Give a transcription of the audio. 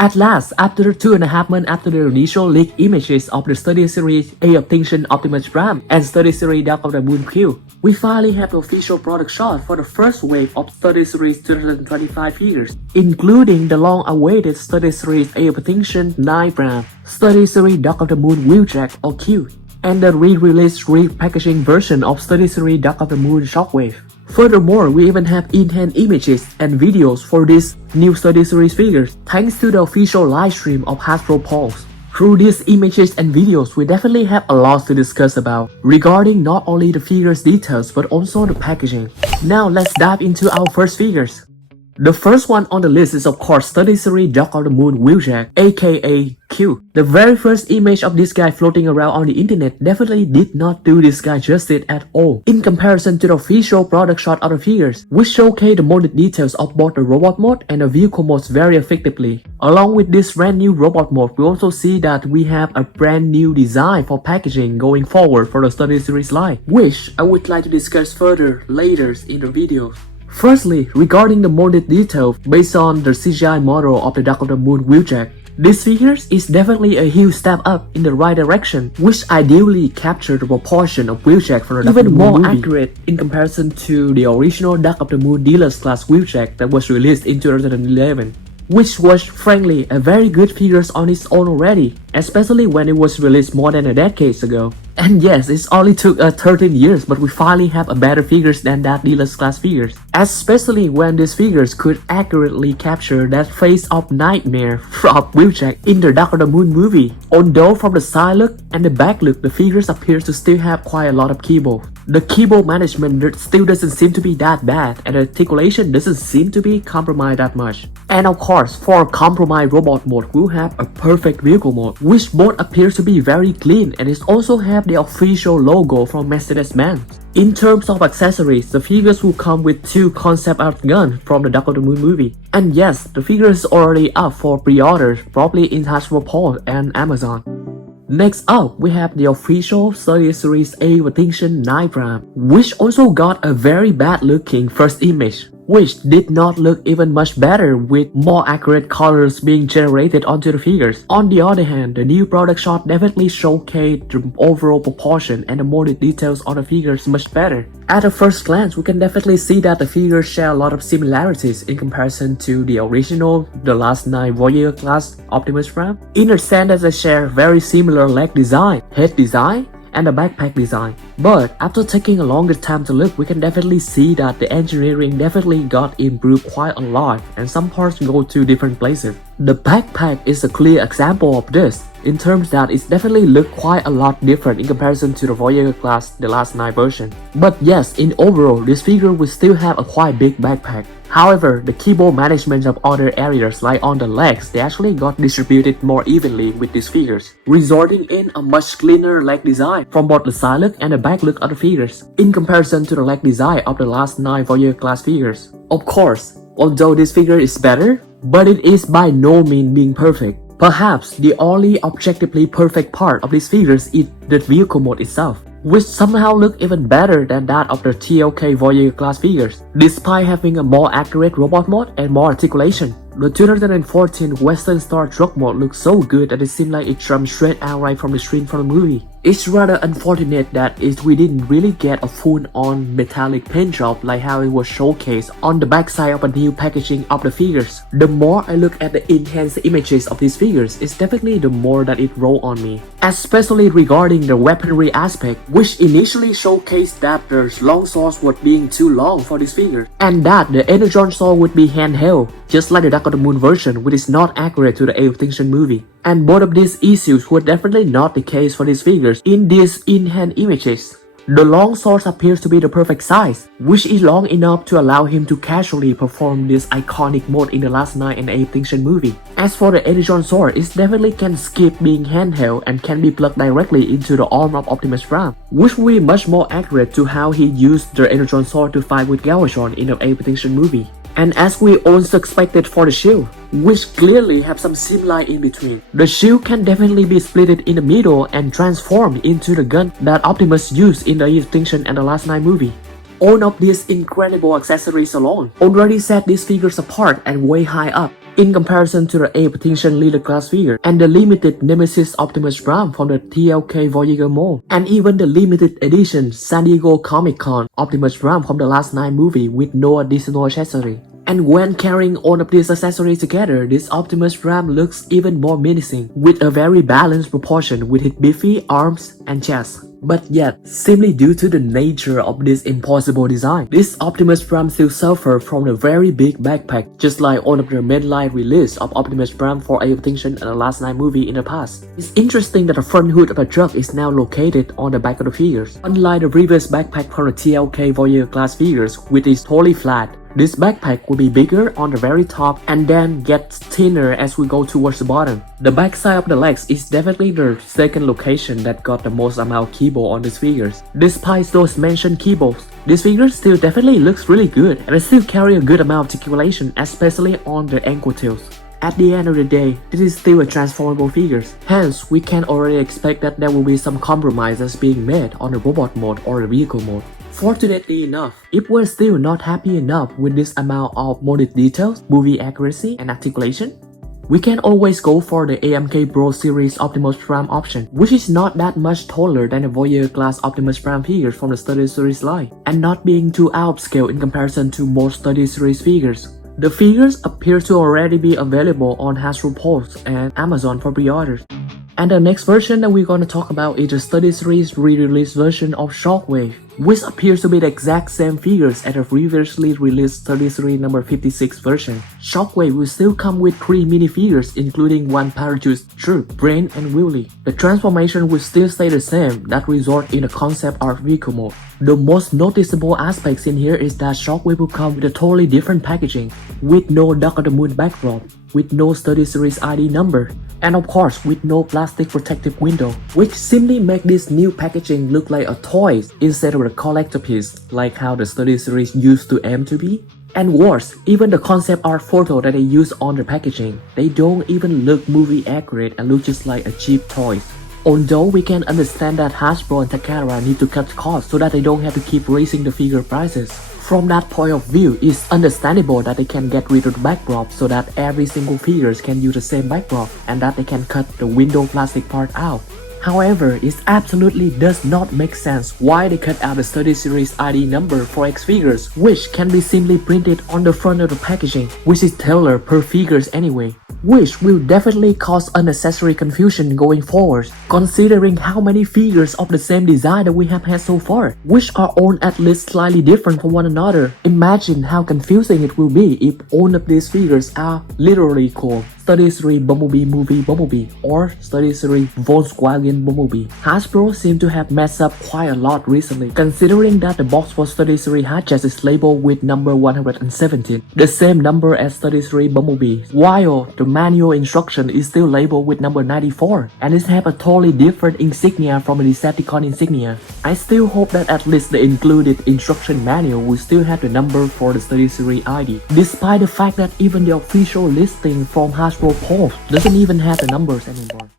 At last, after 2.5 months after the initial leaked images of the study series Extinction Optimus Prime and study series Dark of the Moon Q, we finally have the official product shot for the first wave of study series 2025 figures, including the long-awaited study series Extinction knightprime, study series Dark of the Moon Wheeljack or Q, and the re-released repackaging version of study series Dark of the Moon Shockwave. Furthermore, we even have in-hand images and videos for these new study series figures, thanks to the official livestream of Hasbro Pulse. Through these images and videos, we definitely have a lot to discuss about, regarding not only the figures details but also the packaging. Now let's dive into our first figures. The first one on the list is of course study series Dark of the Moon Wheeljack, aka Q. The very first image of this guy floating around on the internet definitely did not do this guy justice at all, in comparison to the official product shot of the figures, which showcase the modded details of both the robot mode and the vehicle modes very effectively. Along with this brand new robot mode, we also see that we have a brand new design for packaging going forward for the study series line, which I would like to discuss further later in the video. Firstly, regarding the modded detail based on the CGI model of the Dark of the Moon Wheeljack, this figure is definitely a huge step up in the right direction, which ideally captures the proportion of Wheeljack for the Dark of the Moon movie. Even more accurate in comparison to the original Dark of the Moon Deluxe class Wheeljack that was released in 2011, which was frankly a very good figure on its own already, especially when it was released more than a decade ago. And yes, it only took 13 years, but we finally have a better figures than that deluxe class figures. Especially when these figures could accurately capture that face of nightmare from Wheeljack in the Dark of the Moon movie. Although from the side look and the back look, the figures appear to still have quite a lot of keyboard. The keyboard management still doesn't seem to be that bad, and the articulation doesn't seem to be compromised that much. And of course, for compromised robot mode, we'll have a perfect vehicle mode, which both appears to be very clean, and it also have the official logo from Mercedes-Benz. In terms of accessories, the figures will come with two concept art guns from the Dark of the Moon movie. And yes, the figure is already up for pre-order, probably in Hasbro Pulse and Amazon. Next up, we have the official study series Extinction knightprime, which also got a very bad looking first image, which did not look even much better with more accurate colors being generated onto the figures. On the other hand, the new product shot definitely showcased the overall proportion and the modded details on the figures much better. At a first glance, we can definitely see that the figures share a lot of similarities in comparison to the original The Last Knight Warrior class Optimus Prime, in a sense that they share very similar leg design, head design, and the backpack design. But after taking a longer time to look, we can definitely see that the engineering definitely got improved quite a lot, and some parts go to different places. The backpack is a clear example of this, in terms that it definitely look quite a lot different in comparison to the Voyager class The Last Knight version. But yes, in overall, this figure will still have a quite big backpack. However, the keyboard management of other areas like on the legs, they actually got distributed more evenly with these figures, resulting in a much cleaner leg design from both the side look and the back look of the figures, in comparison to the leg design of the Last Knight Voyager class figures. Of course, although this figure is better, but it is by no means being perfect. Perhaps the only objectively perfect part of these figures is the vehicle mode itself, which somehow look even better than that of the TLK Voyager class figures, despite having a more accurate robot mode and more articulation. The 2014 Western Star truck mode looks so good that it seemed like it jumped straight out right from the screen from the movie. It's rather unfortunate that we didn't really get a full-on metallic paint job like how it was showcased on the backside of a new packaging of the figures. The more I look at the enhanced images of these figures, it's definitely the more that it grows on me. Especially regarding the weaponry aspect, which initially showcased that the long swords were being too long for this figure, and that the Energon sword would be handheld, just like the Dark of the Moon version, which is not accurate to the Extinction movie. And both of these issues were definitely not the case for these figures in these in-hand images. The long sword appears to be the perfect size, which is long enough to allow him to casually perform this iconic mode in The Last Knight and Extinction movie. As for the Energon sword, it definitely can skip being handheld and can be plugged directly into the arm of Optimus Prime, which will be much more accurate to how he used the Energon sword to fight with Galvatron in the Extinction movie. And as we also expected for the shield, which clearly have some similar in between. The shield can definitely be split in the middle and transformed into the gun that Optimus used in the Extinction and The Last Knight movie. All of these incredible accessories alone already set these figures apart and way high up in comparison to the Extinction leader class figure and the limited Nemesis Optimus Prime from the TLK Voyager mold, and even the limited edition San Diego Comic-Con Optimus Prime from the last 9 movie with no additional accessory. And when carrying all of these accessories together, this Optimus Prime looks even more menacing, with a very balanced proportion with his beefy arms and chest. But yet, simply due to the nature of this impossible design, this Optimus Prime still suffers from a very big backpack, just like all of the mainline release of Optimus Prime for Extinction and the last 9 movie in the past. It's interesting that the front hood of the truck is now located on the back of the figures, unlike the previous backpack for the TLK Voyager class figures, which is totally flat. This backpack will be bigger on the very top and then gets thinner as we go towards the bottom. The backside of the legs is definitely the second location that got the most amount of keyboard on these figures. Despite those mentioned keyboards, this figure still definitely looks really good and it still carry a good amount of articulation, especially on the ankle tails. At the end of the day, this is still a transformable figure, hence we can already expect that there will be some compromises being made on the robot mode or the vehicle mode. Fortunately enough, if we're still not happy enough with this amount of molded details, movie accuracy, and articulation, we can always go for the AMK Pro Series Optimus Prime option, which is not that much taller than the Voyager class Optimus Prime figures from the Study Series line, and not being too out of scale in comparison to most Study Series figures. The figures appear to already be available on Hasbro Pulse and Amazon for pre-orders. And the next version that we're gonna talk about is the Study Series re-release version of Shockwave, which appears to be the exact same figures as the previously released Study Series number 56 version. Shockwave will still come with 3 minifigures including one parachute troop, Brain and Willy. The transformation will still stay the same that result in the concept art vehicle mode. The most noticeable aspects in here is that Shockwave will come with a totally different packaging, with no Dark of the Moon backdrop, with no Study Series ID number, and of course with no plastic protective window, which simply make this new packaging look like a toy instead of a collector piece, like how the Study Series used to aim to be. And worse, even the concept art photo that they use on the packaging, they don't even look movie accurate and look just like a cheap toy. Although we can understand that Hasbro and Takara need to cut costs so that they don't have to keep raising the figure prices. From that point of view, it's understandable that they can get rid of the backdrop so that every single figure can use the same backdrop and that they can cut the window plastic part out. However, it absolutely does not make sense why they cut out the Study Series ID number for X figures, which can be simply printed on the front of the packaging, which is tailored per figures anyway, which will definitely cause unnecessary confusion going forward, considering how many figures of the same design that we have had so far, which are all at least slightly different from one another. Imagine how confusing it will be if all of these figures are literally called Study Series Bumblebee Movie Bumblebee or Study Series Volkswagen Bumblebee. Hasbro seems to have messed up quite a lot recently, considering that the box for Study Series hatches is labeled with number 117, the same number as Study Series Bumblebee, while the manual instruction is still labeled with number 94, and it have a totally different insignia from the Decepticon insignia. I still hope that at least the included instruction manual will still have the number for the Study Series ID, despite the fact that even the official listing from Hasbro Pulse doesn't even have the numbers anymore.